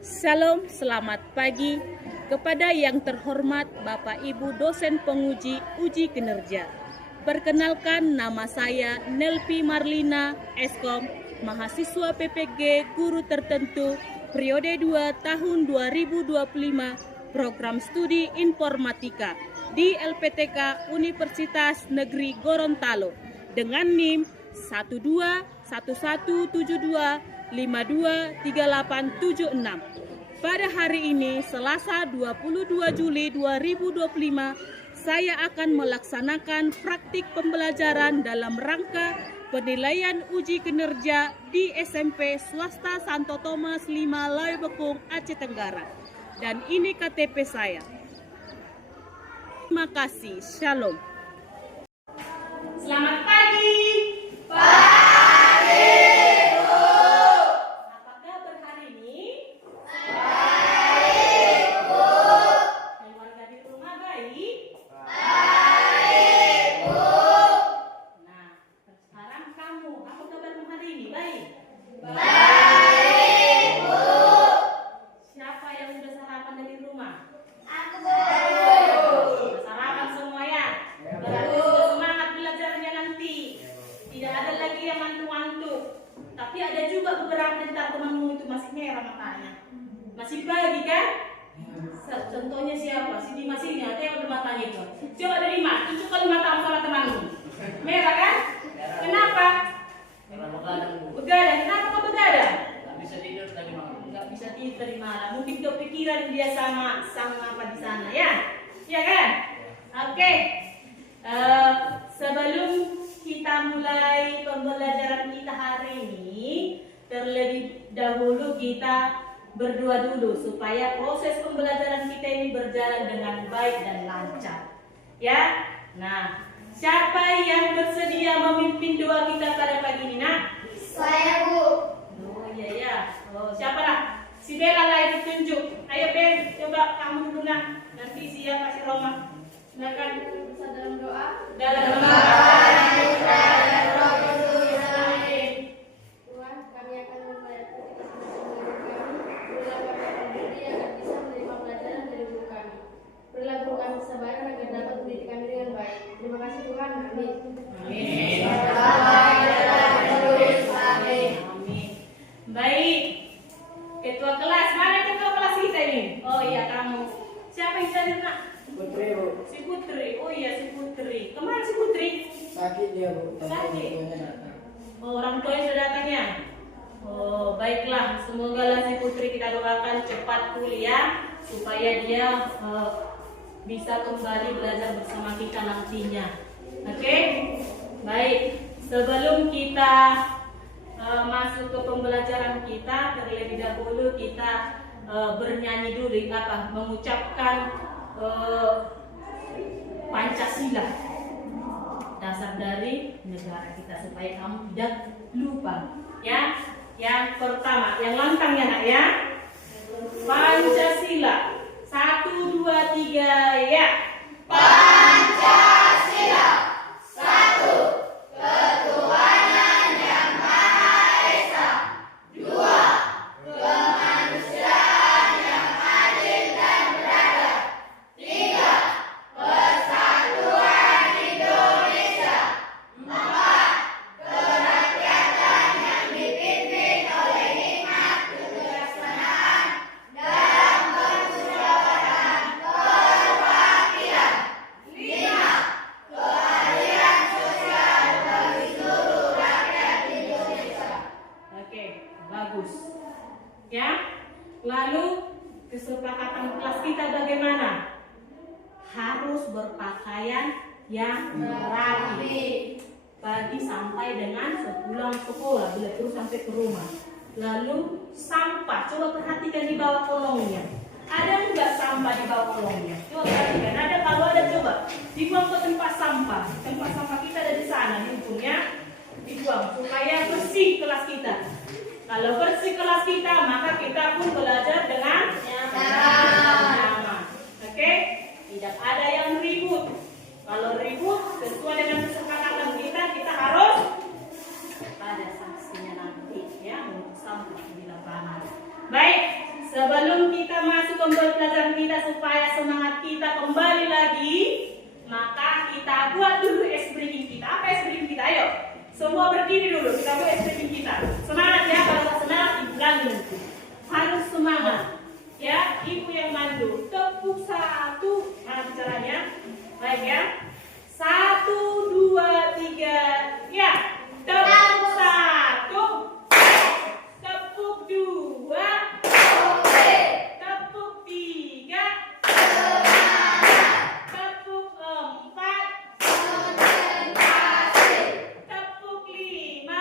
Salam selamat pagi kepada yang terhormat Bapak Ibu dosen penguji uji kinerja. Perkenalkan, nama saya Nelpi Marlina, Eskom, mahasiswa PPG Guru Tertentu periode 2 tahun 2025, program studi informatika di LPTK Universitas Negeri Gorontalo dengan NIM 121172523876. Pada hari ini, Selasa 22 Juli 2025, saya akan melaksanakan praktik pembelajaran dalam rangka penilaian uji kinerja di SMP Swasta Santo Thomas 5 Lawebekung, Aceh Tenggara. Dan ini KTP saya. Terima kasih. Shalom. Selamat pagi. Pagi, Bu. Apa kabar hari ini? Baik, Bu. Keluarga di rumah baik? Baik, Bu. Nah, sekarang kamu, apa kabarmu hari ini? Baik? Baik, Bu. Siapa yang udah sarapan dari rumah? Aku. Udah sarapan semua ya? Berarti sudah semangat belajarnya nanti. Tidak ada lagi yang ngantuk-ngantuk. Tapi ada juga beberapa bentar temanmu itu masih merah matanya. Masih pagi kan? Contohnya siapa? Si Dimas ini, tengok matanya itu. Coba dari Dimas, tunjukkan mata sama temanmu. Merah kan? Kenapa? Begadang. Kenapa kau begadang? Nggak bisa tidur tadi malam. Nggak bisa tidur dari malam. Mungkin kepikiran dia sama apa di sana ya? Ya kan? Oke. Sebelum kita mulai pembelajaran kita hari ini, terlebih dahulu kita berdoa dulu supaya proses pembelajaran kita ini berjalan dengan baik dan lancar. Ya. Nah, siapa yang bersedia memimpin doa kita pada pagi ini, Nak? Saya, Bu. Oh iya ya. Oh, siapa lah? Si Bella lah yang ditunjuk. Ayo Ben, coba kamu dulu Nak. Nanti siap kasih Roma. Silakan. Bisa dalam doa. Dalam Tuhan, kami akan membayar ketika semasa murid kami. Berilah kami akan berdiri agar bisa menerima pelajaran dari guru kami. Berilah guru kami kesabaran agar dapat mendidik kami dengan baik. Terima kasih Tuhan. Amin. Amin. Amin. Amin. Baik. Ketua kelas, mana ketua kelas kita ini? Oh iya kamu. Siapa yang cari Nak? Putri, Bu. Si Putri. Oh iya si Putri. Kemana si Putri? Sakit dia, Bu. Sakit? Tuanya datang. Oh, orang tuanya sudah datang ya? Oh, baiklah. Semoga lah si Putri kita doakan cepat pulih ya, supaya dia bisa kembali belajar bersama kita nantinya. Oke? Baik. Sebelum kita masuk ke pembelajaran kita, terlebih dahulu kita bernyanyi dulu, mengucapkan Pancasila, dasar dari negara kita, supaya kamu tidak lupa ya. Yang pertama, yang lantang ya Nak ya. Pancasila. 1, 2, 3 ya. Pancasila. 1. Ketuhanan yang Maha Esa. 2. Kemanusiaan yang adil dan beradab. 3. Persatuan Indonesia. 4. Kerakyatan yang dipimpin oleh hikmat kebijaksanaan dalam permusyawaratan perwakilan. 5. Keadilan sosial bagi seluruh rakyat Indonesia. Oke, bagus. Ya. Lalu kesepakatan kelas kita bagaimana? Harus berpakaian yang rapi. Pagi sampai dengan sepulang sekolah, bila terus sampai ke rumah. Lalu sampah, coba perhatikan di bawah kolongnya. Ada enggak sampah di bawah kolongnya? Coba perhatikan. Ada, kalau ada coba dibuang ke tempat sampah. Tempat sampah kita ada di sana, di ujungnya. Dibuang supaya bersih kelas kita. Kalau bersih kelas kita, maka kita pun belajar dengan nyaman. Oke? Tidak ada yang ribut. Kalau ribut sesuai dengan kesepakatan kita harus ada sanksinya nanti ya, untuk sampah di lapangan. Baik, sebelum kita masuk ke pelajaran kita supaya semangat kita kembali lagi, maka kita buat dulu ice breaking kita. Apa ice breaking kita? Ayo, semua berdiri dulu. Kita buat ice breaking kita. Semangat ya, kalau tak semangat ibu lagi. Harus semangat. Ya, ibu yang mandu. Tepuk 1. Mana caranya? Baik ya. 1, 2, 3. Ya. Tepuk 1. Tepuk 2. Tepuk 3. Tepuk 4. Tepuk 5.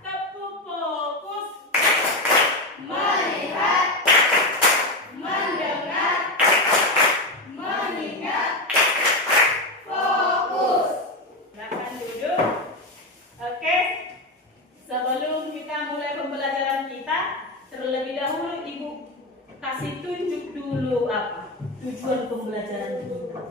Tepuk fokus. Melihat, mendengar, mengingat, fokus. Silakan duduk. Oke. Sebelum kita mulai pembelajaran kita, terlebih dahulu Ibu kasih tunjuk dulu apa tujuan pembelajaran kita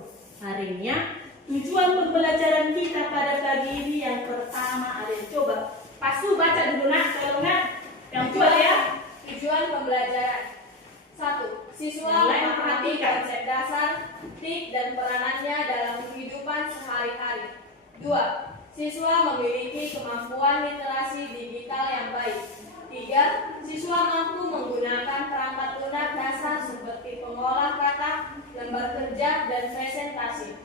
hari ini ya. Tujuan pembelajaran kita pada pagi ini yang pertama ada, coba Pasu baca dulu nak, kalau nak yang coba ya. Tujuan pembelajaran 1. Siswa memahami konsep dasar, tip dan peranannya dalam kehidupan sehari-hari. 2. Siswa memiliki kemampuan literasi digital yang baik. 3. Siswa mampu menggunakan perangkat lunak dasar seperti pengolah kata, lembar kerja, dan presentasi.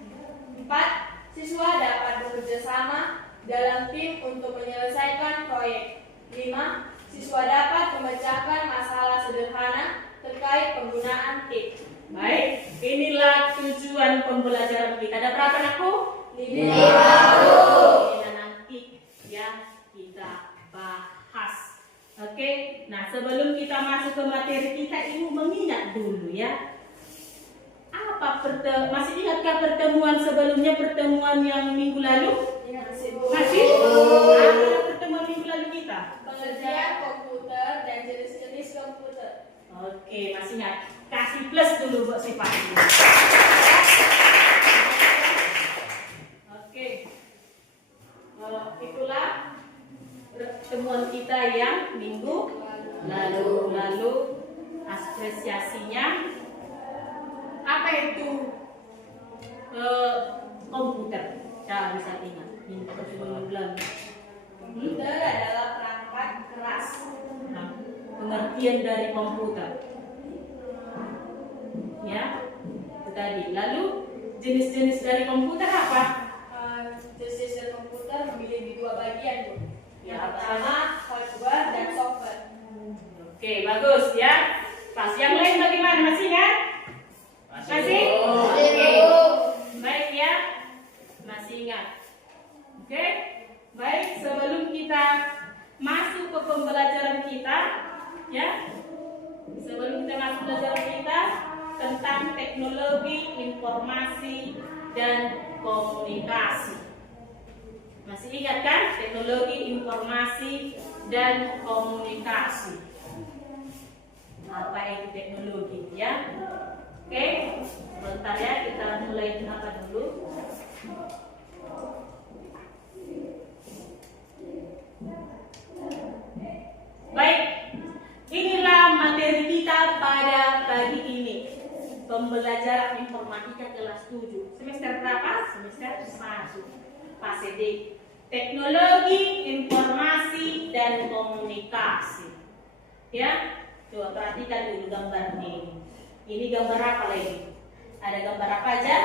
4. Siswa dapat bekerja sama dalam tim untuk menyelesaikan proyek. 5. Siswa dapat memecahkan masalah sederhana terkait penggunaan tip. Baik, inilah tujuan pembelajaran kita. Ada berapa anakku? 50. Ini nanti yang kita bahas. Oke, nah sebelum kita masuk ke materi kita, Ibu mengingat dulu ya. Masih ingatkah pertemuan sebelumnya, pertemuan yang minggu lalu? Masih? Apa pertemuan minggu lalu kita? Pengerjaan komputer dan jenis-jenis komputer. Oke, masih ingat. Kasih plus dulu buat si Pak. Oke. Itulah pertemuan kita yang minggu lalu apresiasinya. Apa itu komputer? Cara bisa ingat. Minggu lalu. Komputer adalah perangkat keras. Nah, pengertian dari komputer. Ya, itu tadi. Lalu jenis-jenis dari komputer apa? Jenis dari komputer memiliki 2 bagian, Bu. Yang Ya, pertama hardware dan software. Oke, bagus ya. Pas yang lain bagaimana? Masih ingat? Masih? Oke. Baik ya. Masih ingat. Oke. Baik, sebelum kita masuk ke pembelajaran kita, ya. Sebelum kita masuk pembelajaran kita tentang teknologi informasi dan komunikasi. Masih ingat kan? Teknologi informasi dan komunikasi. Apa itu teknologi ya? Oke, sebentar ya, kita mulai apa dulu. Baik, inilah materi kita pada pagi ini. Pembelajaran informatika kelas 7. Semester berapa? Semester 1. Fase D. Teknologi informasi dan komunikasi. Ya, coba perhatikan dulu gambar ini. Ini gambar apa lagi? Ada gambar apa aja?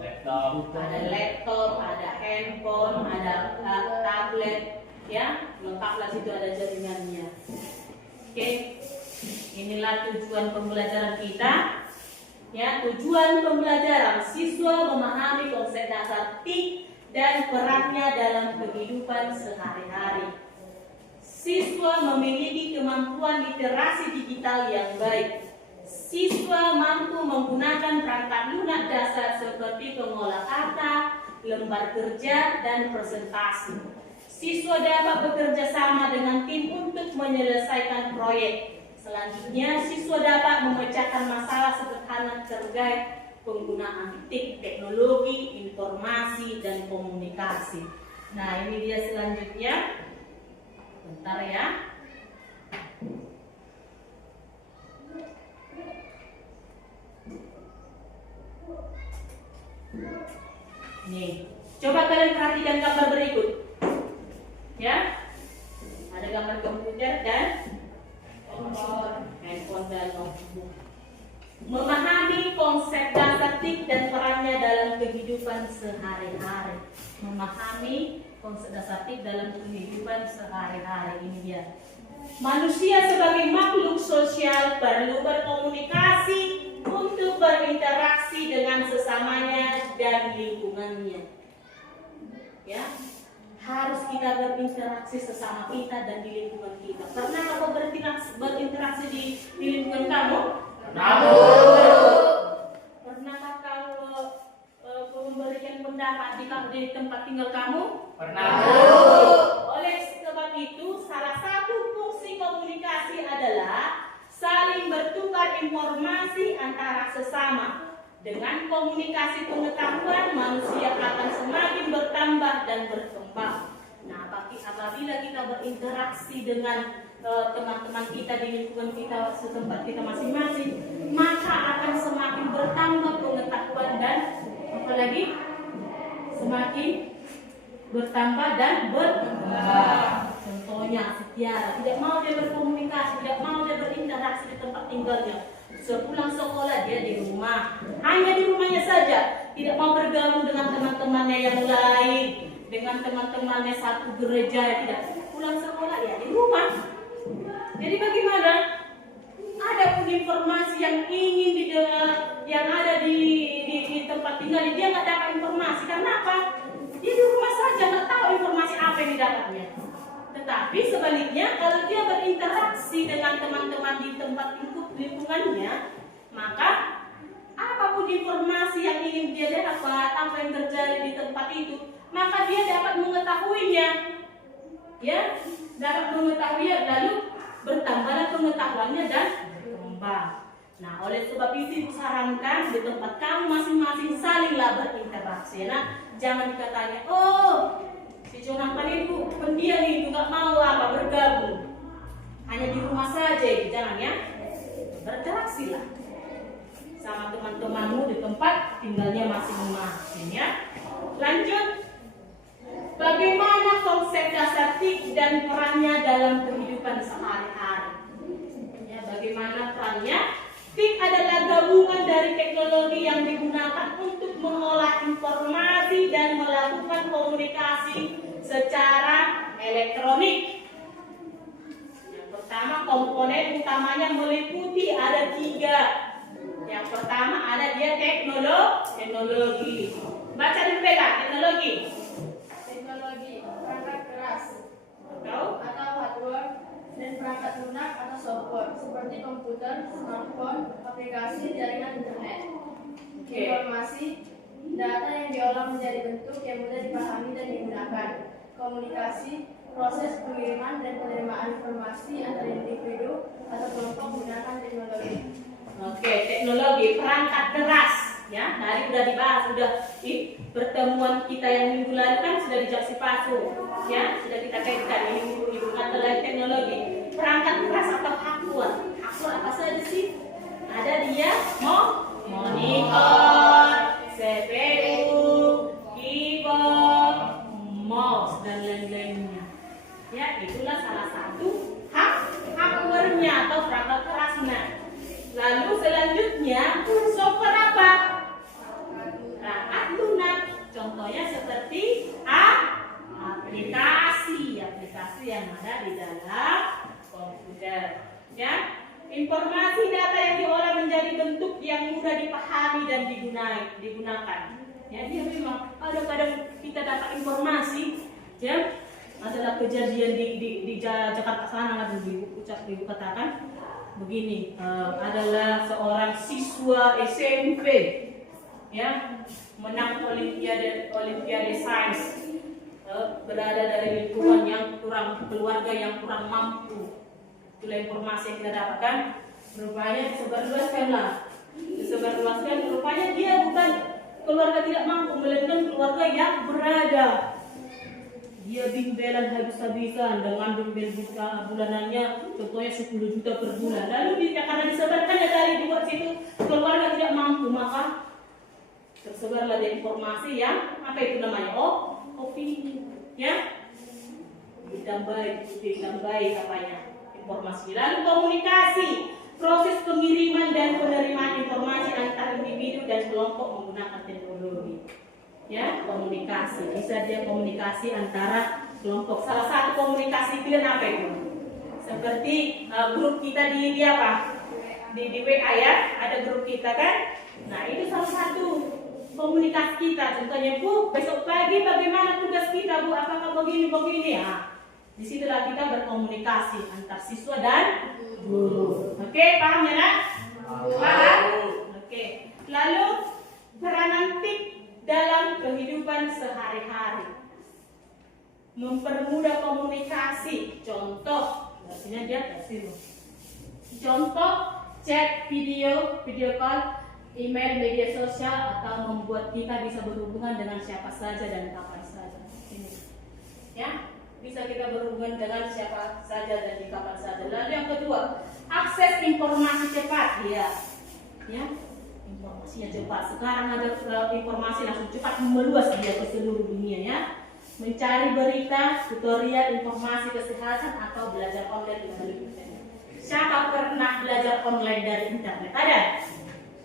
Laptop. Ada laptop, ada handphone, ada tablet, ya, lengkaplah situ ada jaringannya. Oke, inilah tujuan pembelajaran kita. Ya, tujuan pembelajaran siswa memahami konsep dasar TIK dan perannya dalam kehidupan sehari-hari. Siswa memiliki kemampuan literasi digital yang baik. Siswa mampu menggunakan perangkat lunak dasar seperti pengolah kata, lembar kerja, dan presentasi. Siswa dapat bekerja sama dengan tim untuk menyelesaikan proyek. Selanjutnya, siswa dapat memecahkan masalah sederhana terkait penggunaan TIK, teknologi, informasi, dan komunikasi. Nah, ini dia selanjutnya. Bentar. Sebentar ya. Nih, coba kalian perhatikan gambar berikut. Ya, ada gambar komputer dan handphone dan notebook. Memahami konsep dasar TIK dan perannya dalam kehidupan sehari-hari. Memahami konsep dasar TIK dalam kehidupan sehari-hari, ini dia. Manusia sebagai makhluk sosial perlu berkomunikasi untuk berinteraksi dengan sesamanya dan lingkungannya. Ya, harus kita berinteraksi sesama kita dan di lingkungan kita. Pernah kamu berinteraksi di lingkungan kamu? Pernahkah kamu memberikan pendapat di tempat tinggal kamu? Pernah. Oleh sebab itu, salah satu fungsi komunikasi adalah saling bertukar informasi antara sesama. Dengan komunikasi pengetahuan, manusia akan semakin bertambah dan berkembang. Nah, apabila kita berinteraksi dengan teman-teman kita di lingkungan kita, setempat kita masing-masing, maka akan semakin bertambah pengetahuan dan apalagi semakin bertambah dan berkembang. Contohnya, Tiara tidak mau dia berkomunikasi, tidak mau dia berinteraksi di tempat tinggalnya. Sepulang sekolah dia di rumah, hanya di rumahnya saja, tidak mau bergabung dengan teman-temannya yang lain, dengan teman-temannya satu gereja, tidak. Pulang sekolah ya di rumah. Jadi bagaimana? Ada pun informasi yang ingin yang ada di tempat tinggal, dia nggak dapat informasi. Karena apa? Dia di rumah saja nggak tahu informasi apa yang didapatnya. Tetapi sebaliknya, kalau dia berinteraksi dengan teman-teman di tempat lingkungannya, maka apapun informasi yang ingin dia dapat, apa yang terjadi di tempat itu, maka dia dapat mengetahuinya. Ya, dapat mengetahuinya, lalu bertambahlah pengetahuannya dan berkembang. Nah, oleh sebab itu sarankan di tempat kamu masing-masing salinglah berinteraksi. Nah, jangan dikatanya, oh, si Jonathan itu pendiam itu nggak mau bergabung, hanya di rumah saja itu, jangan ya. Berinteraksilah sama teman-temanmu di tempat tinggalnya masing-masing ya. Lanjut. Bagaimana konsep dasar TIK dan perannya dalam kehidupan sehari-hari? Ya, bagaimana perannya? TIK adalah gabungan dari teknologi yang digunakan untuk mengolah informasi dan melakukan komunikasi secara elektronik. Yang pertama, komponen utamanya meliputi ada 3. Yang pertama ada dia teknologi. Baca dulu pegang teknologi. Perangkat keras atau hardware, dan perangkat lunak atau software seperti komputer, smartphone, aplikasi jaringan internet. Informasi, data yang diolah menjadi bentuk yang mudah dipahami dan digunakan. Komunikasi, proses pengiriman dan penerimaan informasi antara individu atau kelompok menggunakan teknologi. Oke, teknologi perangkat keras. Ya, tadi sudah dibahas, sudah di pertemuan kita yang minggu lalu kan sudah di Jaksi Pasu, ya, sudah kita kaitkan ini minggu adalah teknologi perangkat keras atau hardware. Hardware apa saja sih? Ada dia monitor, CPU, keyboard, mouse dan lain-lainnya. Ya, itulah salah satu hardware-nya atau perangkat kerasnya. Lalu selanjutnya software apa? Perangkat lunak. Contohnya seperti aplikasi yang ada di dalam komputer. Ya, informasi data yang diolah menjadi bentuk yang mudah dipahami dan digunakan. Ya, dia memang kadang kita dapat informasi, ya, adalah kejadian di Jakarta sana ibu katakan begini, adalah seorang siswa SMP ya menang olimpiade sains, berada dari lingkungan yang keluarga yang kurang mampu. Itulah informasi yang kita dapatkan. Rupanya disebarluaskan, rupanya dia bukan keluarga tidak mampu, melainkan keluarga yang berada dia bimbelan habis-habisan dengan bimbel bulanannya contohnya 10 juta per bulan, lalu dia karena disebarkannya dari luar situ keluarga tidak mampu, maka tersebarlah ada informasi yang apa itu namanya opini, ya ditambahi apanya informasi. Lalu komunikasi, proses pengiriman dan penerimaan informasi antar individu dan kelompok menggunakan teknologi. Ya, komunikasi. Bisa dia komunikasi antara kelompok. Salah satu komunikasi kalian apa itu? Seperti grup kita di apa? Di WA ya, ada grup kita kan? Nah, itu salah satu komunikasi kita. Contohnya, Bu, besok pagi bagaimana tugas kita, Bu? Apakah begini ya? Disitulah kita berkomunikasi antar siswa dan guru. Oke, paham ya, Nak? Paham? Oke. Lalu peranan TIK dalam kehidupan sehari-hari, mempermudah komunikasi. Contoh, artinya dia kasih. Contoh, chat, video call, email, media sosial, atau membuat kita bisa berhubungan dengan siapa saja dan kapan saja. Ini, ya, bisa kita berhubungan dengan siapa saja dan di kapan saja. Lalu yang kedua, akses informasi cepat, ya. Informasinya cepat. Sekarang ada informasi langsung cepat meluas dia ke seluruh dunia, ya. Mencari berita, tutorial, informasi kesehatan atau belajar online melalui internet. Siapa pernah belajar online dari internet? Ada?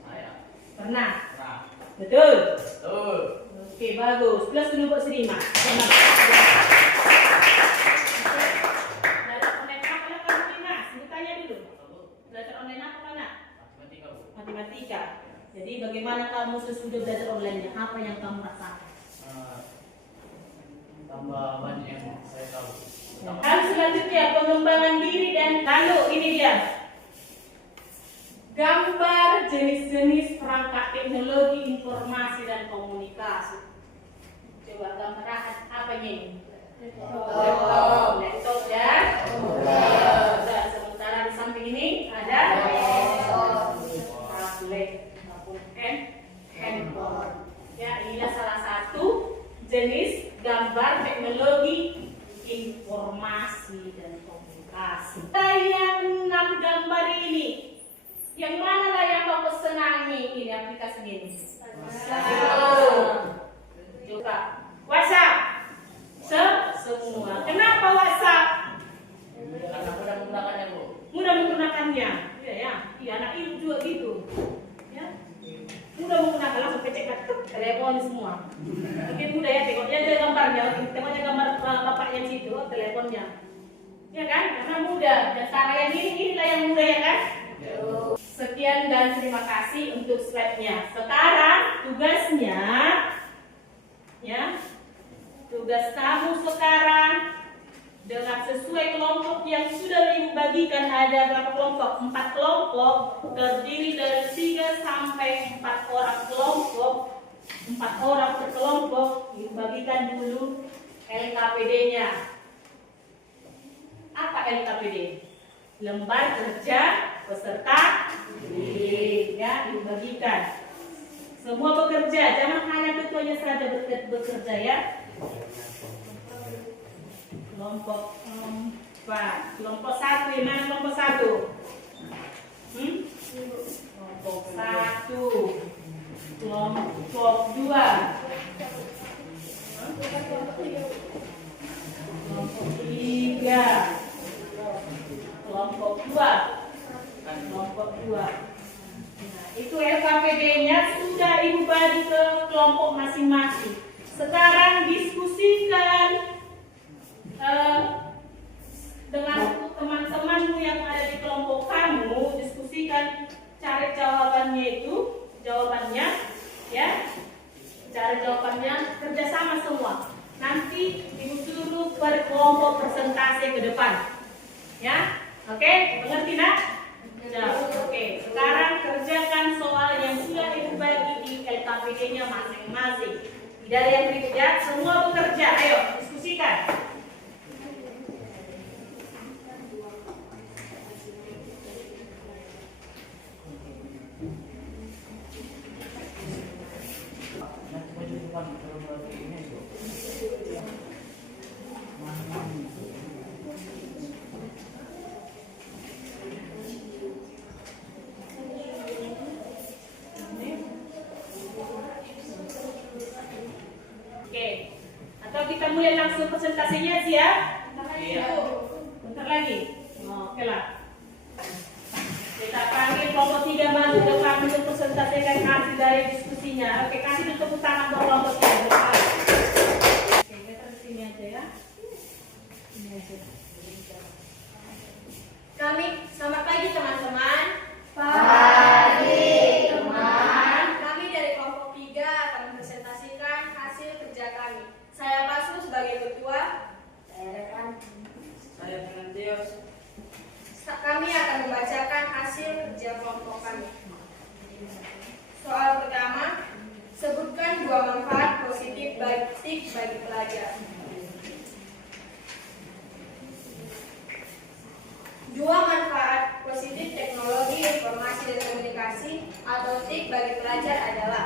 Saya. Pernah? Pernah. Betul? Betul. Oke, bagus. Kelas dulu Pak Sirima. Belajar online apa lah kamu Dinas? Ditanya dulu. Belajar online apa mana? Matematika, Bu. Matematika. Jadi bagaimana kamu sesudah belajar online-nya? Apa yang kamu rasakan? Tambah banyak yang saya tahu. Hal selanjutnya pengembangan diri dan lalu ini dia. Gambar jenis-jenis perangkat teknologi informasi dan komunikasi. Coba gambar apa ini? Laptop ya. Dan sementara di samping ini ada tablet maupun handphone. Ya, inilah salah satu jenis gambar teknologi informasi dan komunikasi. Yang 6 gambar ini, yang mana lah yang kamu senangi ini aplikasi ini? Coba WhatsApp. Semua. Kenapa WhatsApp? Karena mudah menggunakannya, Bu. Mudah menggunakannya. Iya, anak ibu juga gitu. Ya. Mudah menggunakan, langsung kecek telepon semua. Mungkin mudah ya, tengoknya ada gambarnya, tengoknya gambar bapaknya di situ, teleponnya. Ya kan? Karena mudah. Dan cara yang inilah yang mudah ya kan? Sekian dan terima kasih untuk slide-nya. Sekarang tugasnya, ya, tugas kamu sekarang dengan sesuai kelompok yang sudah Ibu bagikan. Ada berapa kelompok? 4 kelompok, terdiri dari 3 sampai 4 orang kelompok. 4 orang per kelompok. Ibu bagikan dulu LKPD-nya. Apa LKPD? Lembar kerja peserta didik, ya, Ibu bagikan. Semua bekerja, jangan hanya ketuanya saja bekerja ya. Kelompok 4, kelompok 1, yang mana kelompok 1? Kelompok 1, kelompok 2, kelompok 3, kelompok 2, kelompok 2. Nah, itu LKPD-nya sudah Ibu bagi ke kelompok masing-masing. Sekarang diskusikan dengan teman-temanmu yang ada di kelompok kamu, diskusikan cari jawabannya ya, cari jawabannya kerjasama semua. Nanti Ibu suruh per kelompok presentasi ke depan, ya, oke, mengerti nak? Oke, sekarang kerjakan soal yang sudah Ibu bagi di LKPD-nya masing-masing. Tidak ada yang berikutnya, semua bekerja, ayo diskusikan. langsung presentasinya siap? Iya. Bentar lagi. Oke lah. Kita panggil kelompok 3 maju ke depan untuk presentasikan hasil dari diskusinya. Oke, kasih dulu tepuk tangan buat kelompok 3 depan. Oke, kita di sini aja ya. Ini aja. Selamat pagi teman-teman. Kami dari kelompok 3 akan mempresentasikan hasil kerja kami. Saya Pasu sebagai ketua. Saya Penantios. Kami akan membacakan hasil kerja kelompok kami. Soal pertama, sebutkan 2 manfaat positif bagi pelajar. 2 manfaat positif teknologi informasi dan komunikasi atau TIK bagi pelajar adalah: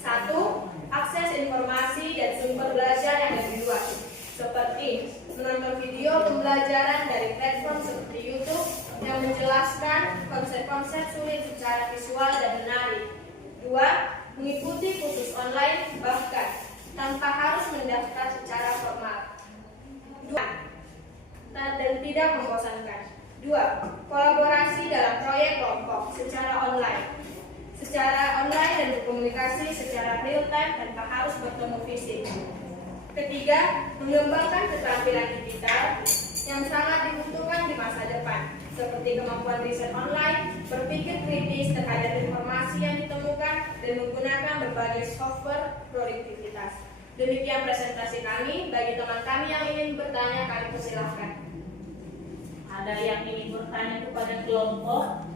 1. Akses informasi dan sumber belajar yang lebih luas, seperti menonton video pembelajaran dari platform seperti YouTube yang menjelaskan konsep-konsep sulit secara visual dan menarik. 2. Mengikuti kursus online bahkan tanpa harus mendaftar secara formal. 2. Dan tidak membosankan. 2. Kolaborasi dalam proyek kelompok secara online dan berkomunikasi secara real time tanpa harus bertemu fisik. Ketiga, mengembangkan keterampilan digital yang sangat dibutuhkan di masa depan, seperti kemampuan riset online, berpikir kritis terhadap informasi yang ditemukan, dan menggunakan berbagai software produktivitas. Demikian presentasi kami. Bagi teman kami yang ingin bertanya, kami persilahkan. Ada yang ingin bertanya kepada kelompok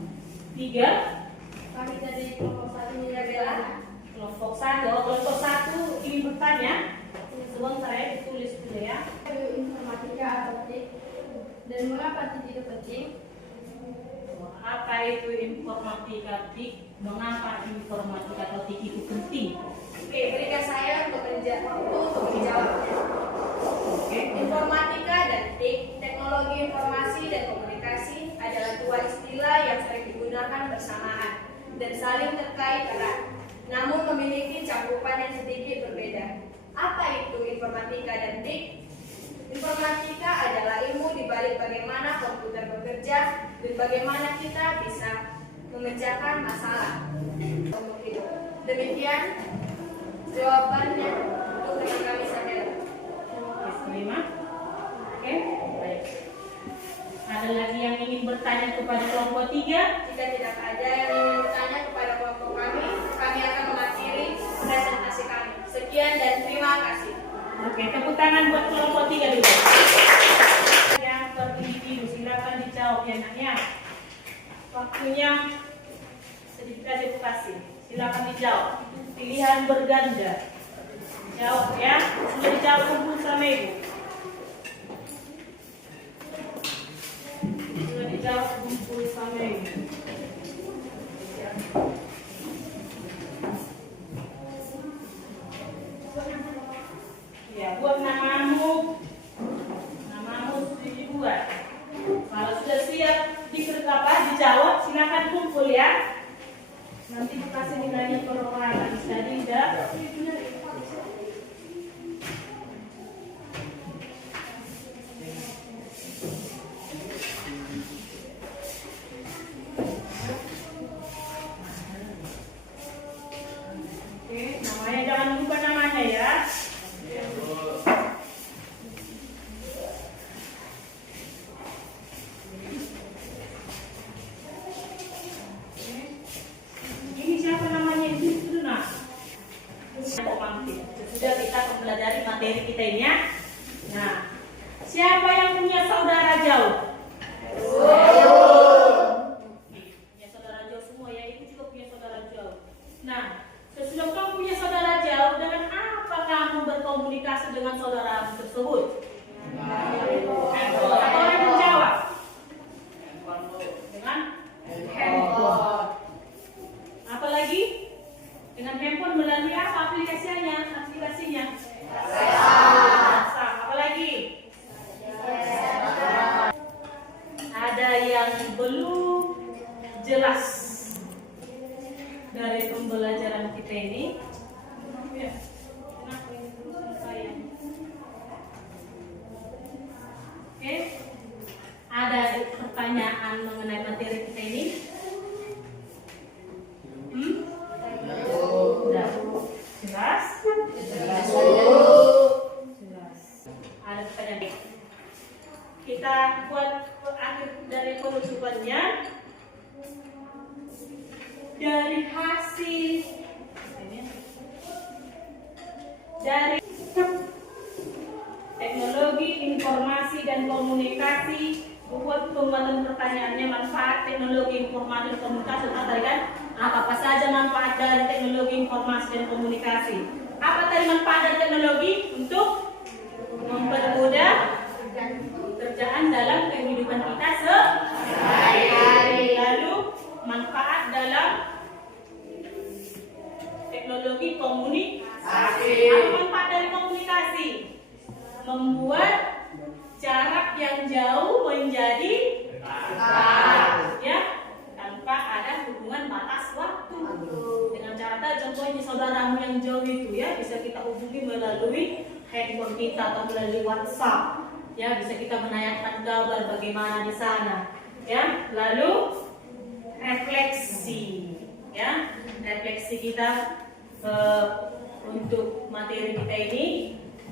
3? Kami dari kelompok 1 Mirabella. Kelompok 1, kelompok 1 ingin bertanya. Sebentar ya, ditulis dulu ya. Informatika atau TIK dan mengapa itu penting? Apa itu informatika TIK? Mengapa informatika atau TIK itu penting? Oke, berikan saya untuk menjawabnya. Oke. Informatika dan TIK, teknologi informasi dan komunikasi, adalah 2 istilah yang sering digunakan bersamaan dan saling terkait erat, namun memiliki cakupan yang sedikit berbeda. Apa itu informatika dan TIK? Informatika adalah ilmu di balik bagaimana komputer bekerja dan bagaimana kita bisa memecahkan masalah untuk hidup. Demikian jawabannya untuk rekan kami Sadela. Oke, terima. Oke, baik. Ada lagi yang ingin bertanya kepada kelompok 3? Jika tidak ada yang ingin bertanya kepada kelompok kami akan mengakhiri presentasi kami. Sekian dan terima kasih. Oke, tepuk tangan buat kelompok 3 dulu. Yang per individu, silakan dijawab ya naknya. Waktunya sedikit aja aku kasih. Silakan dijawab. Pilihan berganda. Jawab ya. Sudah dijawab kumpul sama ibu. Sudah dijawab kumpul sama ibu. Ya, buat namamu sudah dibuat. Kalau sudah siap dijawab, silakan kumpul ya. Nanti dikasih nilainya perorangan. Jadi tidak. Oke, namanya jangan lupa namanya ya. Ini siapa namanya? Ini sudah nak. Sudah kita mempelajari materi kita ini ya. Nah, siapa yang punya saudara jauh? Punya saudara jauh semua ya. Ibu juga punya saudara jauh. Nah, sesudah kamu punya saudara jauh, dengan apa kamu berkomunikasi dengan saudara tersebut? Satu orang menjawab. Dengan handphone. Apa lagi? Dengan handphone melalui apa aplikasinya? WhatsApp. Apa lagi? Ada yang belum jelas dari pembelajaran kita ini? Ya. Kenapa ini tulisan saya? ada pertanyaan mengenai materi kita ini? Sudah. Jelas? Jelas. Ada pertanyaan. Kita buat akhir dari penutupannya dari hasil dari teknologi informasi dan komunikasi. Buat pembuatan pertanyaannya, manfaat teknologi informasi dan komunikasi tadi kan? Apa saja manfaat dari teknologi informasi dan komunikasi? Apa tadi manfaat dari teknologi? Untuk mempermudah pekerjaan dalam kehidupan kita sehari-hari. Lalu manfaat dalam teknologi komunikasi. Apa manfaat dari komunikasi? Membuat jarak yang jauh menjadi dekat, ya, tanpa ada hubungan batas waktu. Dengan cara tadi, contohnya saudaramu yang jauh itu, ya, bisa kita hubungi melalui handphone kita atau melalui WhatsApp, ya, bisa kita menanyakan kabar bagaimana di sana, ya. Lalu refleksi, ya, refleksi kita untuk materi kita ini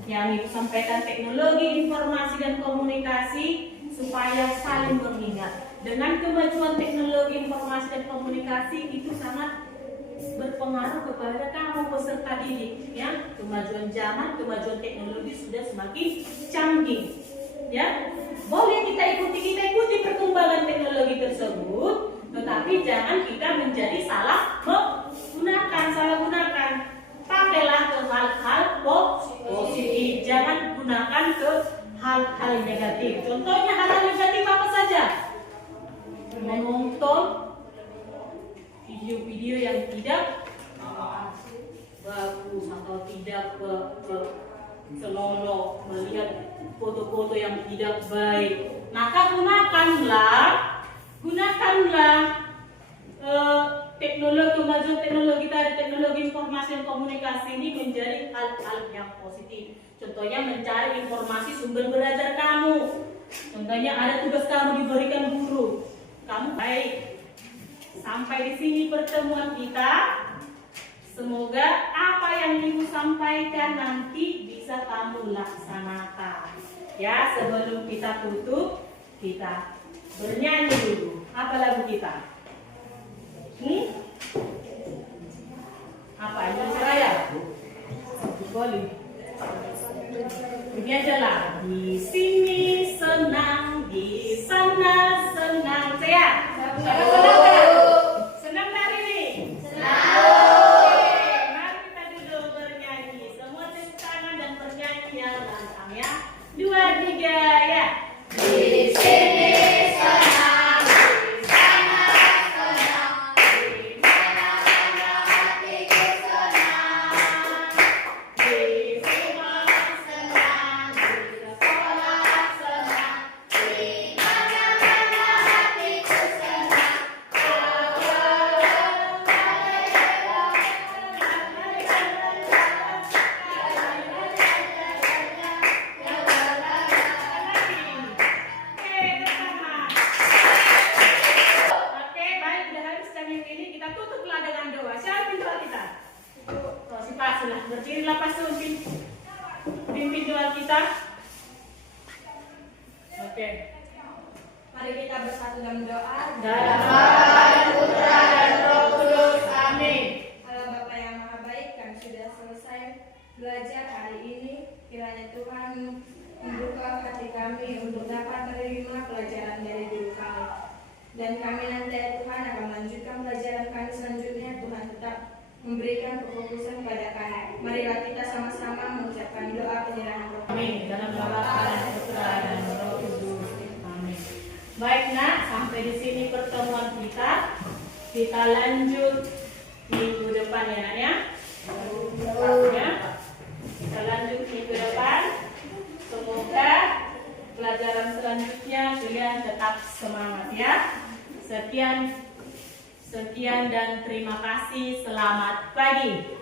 yang disampaikan teknologi informasi dan komunikasi supaya saling mengingat. Dengan kemajuan teknologi informasi dan komunikasi itu sangat berpengaruh kepada kamu peserta didik, ya. Kemajuan zaman, kemajuan teknologi sudah semakin canggih, ya. Boleh kita ikuti perkembangan teknologi tersebut, tetapi jangan kita menjadi salah gunakan. Pakailah ke hal-hal positif, jangan gunakan ke hal-hal negatif. Contohnya hal-hal negatif apa saja? Menonton video-video yang tidak bagus atau tidak senonoh, melihat foto-foto yang tidak baik. Maka gunakanlah kemajuan teknologi tadi, teknologi informasi dan komunikasi ini menjadi hal-hal yang positif. Contohnya mencari informasi sumber belajar kamu. Contohnya ada tugas kamu diberikan guru. Kamu baik. Sampai di sini pertemuan kita. Semoga apa yang ibu sampaikan nanti bisa kamu laksanakan. Ya, sebelum kita tutup, kita bernyanyi dulu. Apa lagu kita? Apa Indonesia Raya? Boleh. Ini aja lah. Di sini senang, di sana senang. Saya. Senang hari ini? Senang. Mari kita duduk bernyanyi. Semua tepuk tangan dan bernyanyi yang lantang, ya. 2, 3, ya. Di sini senang, di sana senang, di mana-mana hatiku senang, di rumah senang, di sekolah senang, di mana-mana hatiku senang. Oke, baik, udah habis kami ini, kita tutuplah dengan doa. Siapa pimpin doa kita? Oh, si Pasulah, berdirilah Pasul, pimpin doa kita. Oke. Mari kita bersatu dalam doa. Dalam nama Putra dan Roh Kudus, amin. Allah Bapa yang Maha Baik, kami sudah selesai belajar hari ini. Kiranya Tuhan membuka hati kami untuk dapat menerima pelajaran dari guru kami. Dan kami nanti ya Tuhan akan melanjutkan pelajaran kami selanjutnya. Tuhan tetap memberikan kefokusan pada kami. Marilah kita sama-sama mengucapkan doa penyerahan roh. Amin. Dalam nama Bapa dan Putra dan Roh Kudus, amin. Baik nak, sampai di sini pertemuan kita. Kita lanjut minggu depan ya nak, ya. Ya. Kita lanjut minggu depan. Semoga pelajaran selanjutnya kalian tetap semangat, ya. Sekian dan terima kasih. Selamat pagi.